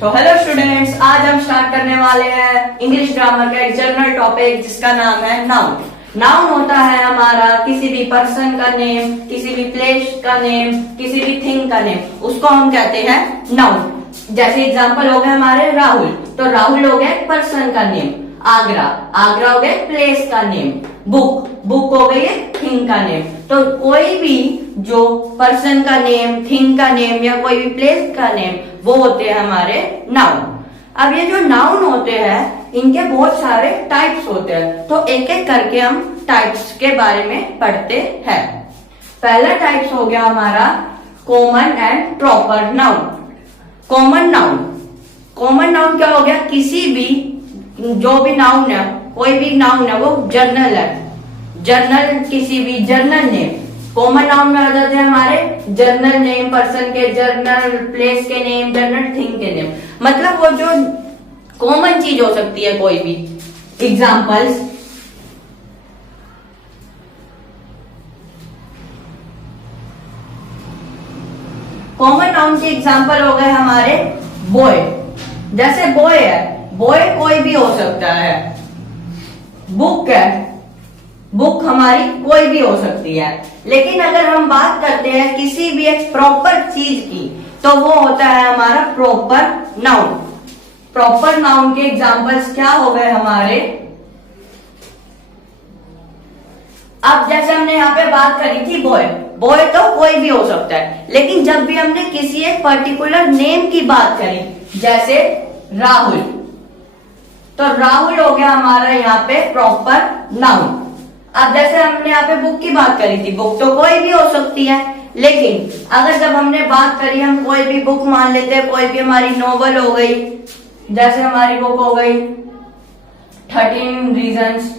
तो hello students, आज हम स्टार्ट करने वाले हैं इंग्लिश ग्रामर का एक जनरल टॉपिक जिसका नाम है नाउन। नाउन होता है हमारा किसी भी पर्सन का नेम, किसी भी प्लेस का नेम, किसी भी थिंग का नेम, उसको हम कहते हैं नाउन। जैसे एग्जांपल हो गए हमारे राहुल, तो राहुल हो गया पर्सन का नेम। आगरा, आगरा हो गया प्लेस का नेम। बुक, बुक हो गई है थिंग का नेम। तो कोई भी जो पर्सन का नेम, थिंग का नेम या कोई भी प्लेस का नेम, वो होते हैं हमारे नाउन। अब ये जो नाउन होते हैं इनके बहुत सारे टाइप्स होते हैं, तो एक एक करके हम टाइप्स के बारे में पढ़ते हैं। पहला टाइप्स हो गया हमारा common and proper noun. Common noun, common noun क्या हो गया? किसी भी जो भी नाउन है, कोई भी नाउन है वो जर्नल है। जर्नल, किसी भी जर्नल नेम कॉमन नाउन में आ जाते हैं हमारे जर्नल नेम, पर्सन के जर्नल, प्लेस के नेम, जर्नल थिंग के नेम। मतलब वो जो कॉमन चीज हो सकती है कोई भी। एग्जाम्पल्स, कॉमन नाउन के एग्जाम्पल हो गए हमारे बॉय। जैसे बॉय है, बॉय कोई भी हो सकता है। बुक है, बुक हमारी कोई भी हो सकती है। लेकिन अगर हम बात करते हैं किसी भी एक प्रॉपर चीज की, तो वो होता है हमारा प्रॉपर नाउन। प्रॉपर नाउन के एग्जाम्पल्स क्या हो गए हमारे? अब जैसे हमने यहाँ पे बात करी थी बॉय, बॉय तो कोई भी हो सकता है। लेकिन जब भी हमने किसी एक पर्टिकुलर नेम की बात करी, जैसे राहुल, तो राहुल हो गया हमारा यहाँ पे प्रॉपर नाउन। अब जैसे हमने यहाँ पे बुक की बात करी थी, बुक तो कोई भी हो सकती है। लेकिन अगर जब हमने बात करी, हम कोई भी बुक मान लेते हैं, कोई भी हमारी नॉवल हो गई, जैसे हमारी बुक हो गई 13 रीजन्स,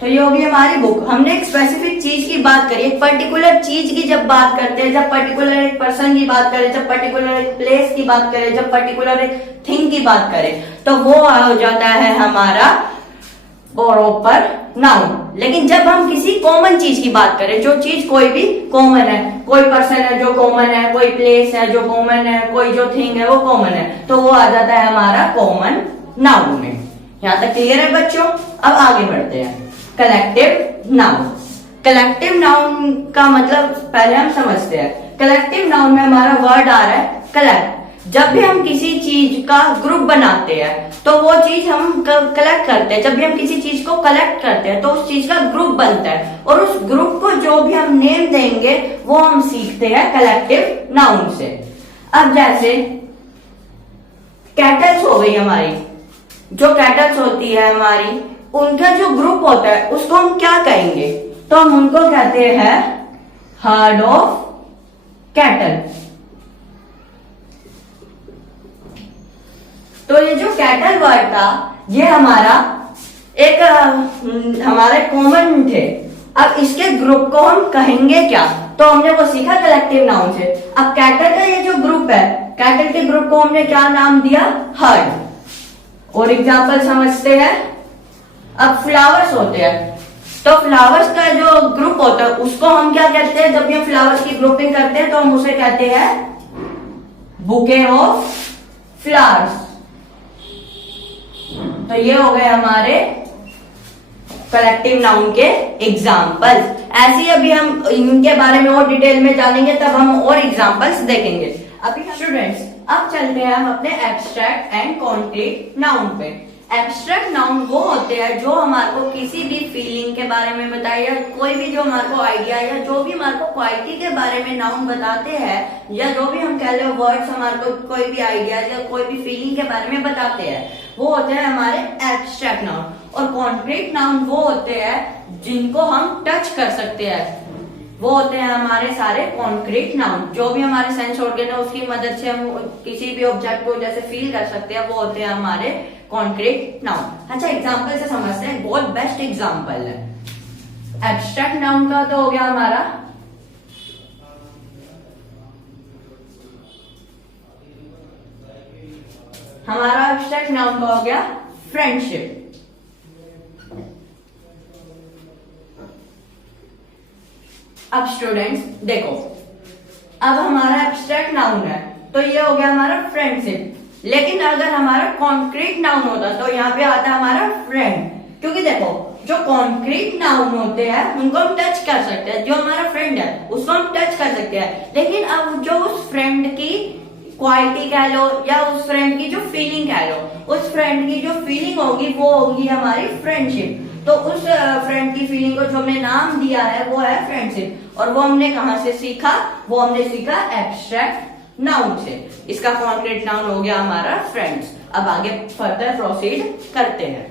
तो ये होगी हमारी बुक। हमने एक स्पेसिफिक चीज की बात करी, एक पर्टिकुलर चीज की जब बात करते हैं, जब पर्टिकुलर एक पर्सन की बात करें, जब पर्टिकुलर एक प्लेस की बात करें, जब पर्टिकुलर एक थिंग की बात करें, तो वो हो जाता है हमारा प्रॉपर नाउन। लेकिन जब हम किसी कॉमन चीज की बात करें, जो चीज कोई भी कॉमन है, कोई पर्सन है जो कॉमन है, कोई प्लेस है जो कॉमन है, कोई जो थिंग है वो कॉमन है, तो वो आ जाता है हमारा कॉमन नाउन में। यहां तक क्लियर है बच्चों? अब आगे बढ़ते हैं कलेक्टिव नाउन। कलेक्टिव नाउन का मतलब पहले हम समझते हैं। कलेक्टिव नाउन में हमारा वर्ड आ रहा है कलेक्ट। जब भी हम किसी चीज का ग्रुप बनाते हैं, तो वो चीज हम कलेक्ट करते हैं। जब भी हम किसी चीज को कलेक्ट करते हैं, तो उस चीज का ग्रुप बनता है, और उस ग्रुप को जो भी हम नेम देंगे वो हम सीखते हैं कलेक्टिव नाउन से। अब जैसे कैटल्स हो गई हमारी, जो कैटल्स होती है हमारी, उनका जो ग्रुप होता है उसको हम क्या कहेंगे? तो हम उनको कहते हैं हर्ड ऑफ कैटल। तो ये जो कैटल वर्ड था, ये हमारा एक हमारे कॉमन थे। अब इसके ग्रुप को हम कहेंगे क्या? तो हमने वो सीखा कलेक्टिव नाउन से। अब कैटल का ये जो ग्रुप है, कैटल के ग्रुप को हमने क्या नाम दिया? हर्ड। और एग्जाम्पल समझते हैं। अब फ्लावर्स होते हैं, तो फ्लावर्स का जो ग्रुप होता है उसको हम क्या कहते हैं? जब भी हम फ्लावर्स की ग्रुपिंग करते हैं तो हम उसे कहते हैं बुके ऑफ फ्लावर्स। तो ये हो गए हमारे कलेक्टिव नाउन के एग्जाम्पल्स। ऐसे ही अभी हम इनके बारे में और डिटेल में जानेंगे, तब हम और एग्जाम्पल्स देखेंगे। अभी स्टूडेंट्स अब चलते हैं हम अपने एब्स्ट्रैक्ट एंड कॉन्क्रीट नाउन पे। एब्स्ट्रैक्ट नाउन वो होते हैं जो हमारे को किसी भी फीलिंग के बारे में बताए, या कोई भी जो हमारे को आइडिया या जो भी हमारे को क्वालिटी के बारे में नाउन बताते हैं, या जो भी हम कह ले वर्ड्स हमारे को कोई भी आइडिया या कोई भी फीलिंग के बारे में बताते हैं, वो होते हैं हमारे एब्स्ट्रैक्ट नाउन। और कॉन्क्रीट नाउन वो होते हैं जिनको हम टच कर सकते हैं, वो होते हैं हमारे सारे कॉन्क्रीट नाउन। जो भी हमारे सेंस ऑर्गन है उसकी मदद से हम किसी भी ऑब्जेक्ट को जैसे फील कर सकते हैं, वो होते हैं हमारे कॉन्क्रीट नाउन। अच्छा, एग्जाम्पल से समझते हैं। बहुत बेस्ट एग्जाम्पल है एब्स्ट्रैक्ट नाउन का, तो हो गया हमारा एब्स्ट्रैक्ट नाउन का हो गया फ्रेंडशिप। अब स्टूडेंट्स देखो, अब हमारा एब्स्ट्रैक्ट नाउन है, तो ये हो गया हमारा फ्रेंडशिप। लेकिन अगर हमारा कॉन्क्रीट नाउन होता तो यहाँ पे आता हमारा फ्रेंड, क्योंकि देखो जो कॉन्क्रीट नाउन होते हैं उनको हम टच कर सकते हैं, जो हमारा फ्रेंड है उसको हम टच कर सकते हैं, लेकिन अब जो उस फ्रेंड की क्वालिटी कह लो या उस फ्रेंड की जो फीलिंग कह लो, उस फ्रेंड की जो फीलिंग होगी वो होगी हमारी फ्रेंडशिप। तो उस फ्रेंड की फीलिंग को जो हमने नाम दिया है वो है फ्रेंडशिप, और वो हमने कहां से सीखा, वो हमने सीखा एब्स्ट्रैक्ट नाउन से। इसका कॉन्क्रीट नाउन हो गया हमारा फ्रेंड्स। अब आगे फर्दर प्रोसीड करते हैं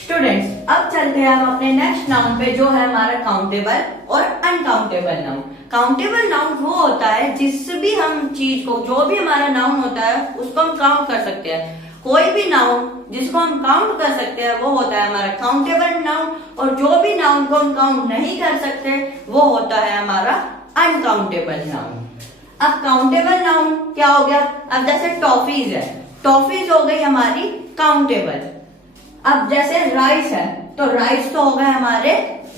स्टूडेंट्स। अब चलते हैं हम अपने नेक्स्ट नाउन पे, जो है हमारा काउंटेबल और अनकाउंटेबल नाउन। काउंटेबल नाउन वो होता है जिससे भी हम चीज को, जो भी हमारा नाउन होता है उसको हम काउंट कर सकते हैं। कोई भी नाउन जिसको हम काउंट कर सकते हैं वो होता है हमारा काउंटेबल नाउन, और जो भी नाउन को हम काउंट नहीं कर सकते वो होता है हमारा अनकाउंटेबल नाउन। अब काउंटेबल नाउन क्या हो गया, अब जैसे टॉफीज है, टॉफीज हो गई हमारी काउंटेबल। अब जैसे राइस है, तो राइस तो हो गए हमारे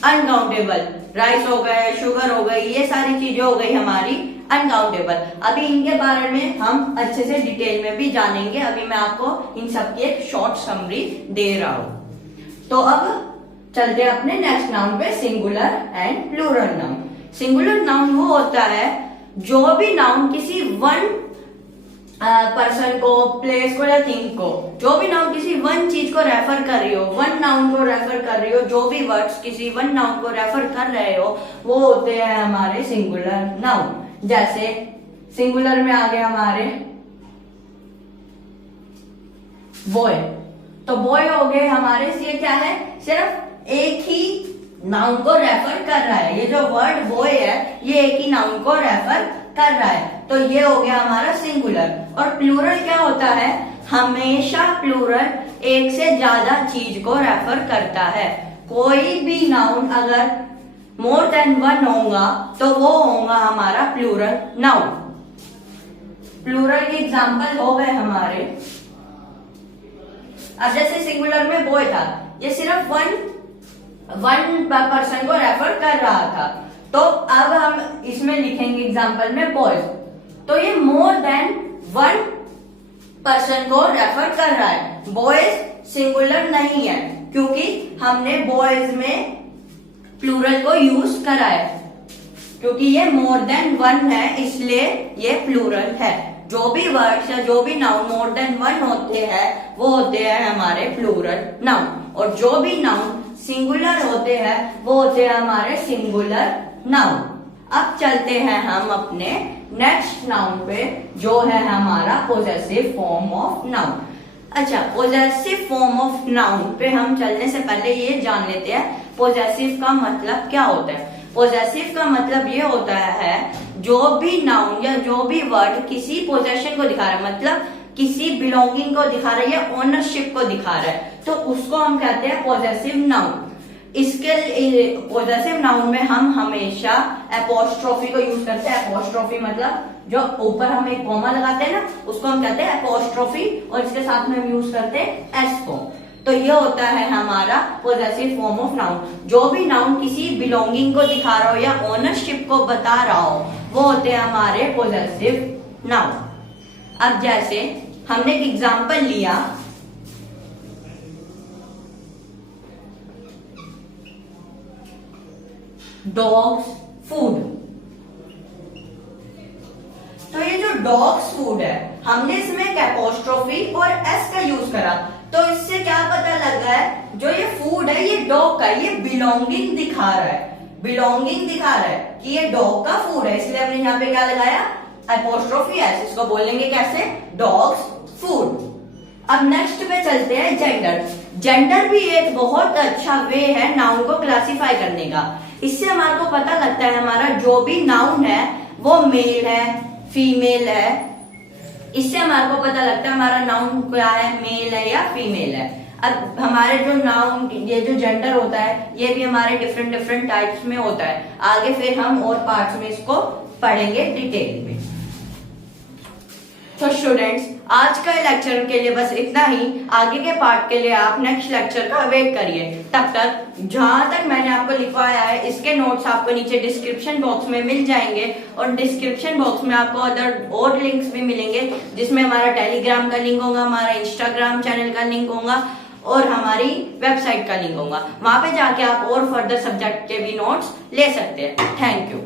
अनकाउंटेबल, राइस हो गए, शुगर हो गई, ये सारी चीजें हो गई हमारी अनकाउंटेबल। अभी इनके बारे में हम अच्छे से डिटेल में भी जानेंगे, अभी मैं आपको इन सब की एक शॉर्ट समरी दे रहा हूं। तो अब चलते हैं अपने नेक्स्ट नाउन पे, singular and plural noun. Singular noun वो होता है जो भी नाउन किसी वन पर्सन को, प्लेस को या थिंग को, जो भी नाउन किसी वन चीज को रेफर कर रही हो, वन नाउन को रेफर कर रही हो, जो भी वर्ड्स किसी वन नाउन को रेफर कर रहे हो वो होते हैं हमारे सिंगुलर नाउन। जैसे सिंगुलर में आ गए हमारे बॉय, तो बॉय हो गए हमारे, ये क्या है, सिर्फ एक ही नाउन को रेफर कर रहा है। ये जो वर्ड बॉय है ये एक ही नाउन को रेफर कर रहा है, तो ये हो गया हमारा सिंगुलर। और प्लूरल क्या होता है, हमेशा प्लूरल एक से ज्यादा चीज को रेफर करता है। कोई भी नाउन अगर मोर देन वन होगा तो वो होगा हमारा प्लूरल नाउन। प्लूरल के एग्जांपल हो गए हमारे, अब जैसे सिंगुलर में बॉय था, ये सिर्फ वन पर्सन को रेफर कर रहा था, तो अब हम इसमें लिखेंगे एग्जांपल में बॉयज, तो ये मोर देन वन पर्सन को रेफर कर रहा है। बॉयज सिंगुलर नहीं है क्योंकि हमने बॉयज में प्लूरल को यूज करा है, क्योंकि ये मोर देन वन है इसलिए ये प्लूरल है। जो भी वर्ड्स या जो भी नाउन मोर देन वन होते हैं वो होते हैं हमारे प्लूरल नाउन, और जो भी नाउन सिंगुलर होते हैं वो होते हैं हमारे सिंगुलर नाउन। अब चलते हैं हम अपने नेक्स्ट नाउन पे, जो है हमारा पोजेसिव फॉर्म ऑफ नाउन। अच्छा, पोजेसिव फॉर्म ऑफ नाउन पे हम चलने से पहले ये जान लेते हैं पोजेसिव का मतलब क्या होता है। पोजेसिव का मतलब ये होता है जो भी नाउन या जो भी वर्ड किसी पोजेशन को दिखा रहा है, मतलब किसी बिलोंगिंग को दिखा रहा है या ओनरशिप को दिखा रहा है, तो उसको हम कहते हैं पोजेसिव नाउन। इसके पोजेसिव नाउन में हम हमेशा एपोस्ट्रोफी को यूज करते हैं। एपोस्ट्रोफी मतलब जो ऊपर हम एक कॉमा लगाते हैं ना, उसको हम कहते हैं एपोस्ट्रोफी, और इसके साथ में हम यूज करते हैं एस को। तो ये होता है हमारा पोजेसिव फॉर्म ऑफ नाउन। जो भी नाउन किसी बिलोंगिंग को दिखा रहा हो या ओनरशिप को बता रहा हो वो होते हैं हमारे पोजेसिव नाउन। अब जैसे हमने एक एग्जाम्पल लिया, डॉग्स फूड, तो ये जो डॉग्स फूड है हमने इसमें एक एपोस्ट्रोफी और एस का यूज करा, तो इससे क्या पता लग रहा है जो ये फूड है ये डॉग का, ये बिलोंगिंग दिखा रहा है, बिलोंगिंग दिखा रहा है कि ये डॉग का फूड है, इसलिए हमने यहाँ पे क्या लगाया, एपोस्ट्रोफी एस। इसको बोलेंगे कैसे, डॉग्स फूड। अब नेक्स्ट पे चलते हैं जेंडर। जेंडर भी एक बहुत अच्छा वे है नाउन को क्लासिफाई करने का। इससे हमारे को पता लगता है हमारा जो भी नाउन है वो मेल है फीमेल है, इससे हमारे को पता लगता है हमारा नाउन क्या है, मेल है या फीमेल है। अब हमारे जो नाउन, ये जो जेंडर होता है ये भी हमारे डिफरेंट टाइप्स में होता है। आगे फिर हम और पार्ट्स में इसको पढ़ेंगे डिटेल में। तो स्टूडेंट्स, आज का लेक्चर के लिए बस इतना ही। आगे के पार्ट के लिए आप नेक्स्ट लेक्चर का वेट करिए। तब तक जहां तक मैंने आपको लिखवाया है, इसके नोट्स आपको नीचे डिस्क्रिप्शन बॉक्स में मिल जाएंगे, और डिस्क्रिप्शन बॉक्स में आपको और लिंक्स भी मिलेंगे, जिसमें हमारा टेलीग्राम का लिंक होगा, हमारा इंस्टाग्राम चैनल का लिंक होगा और हमारी वेबसाइट का लिंक होगा। वहां पे जाके आप और फर्दर सब्जेक्ट के भी नोट्स ले सकते हैं। Thank you.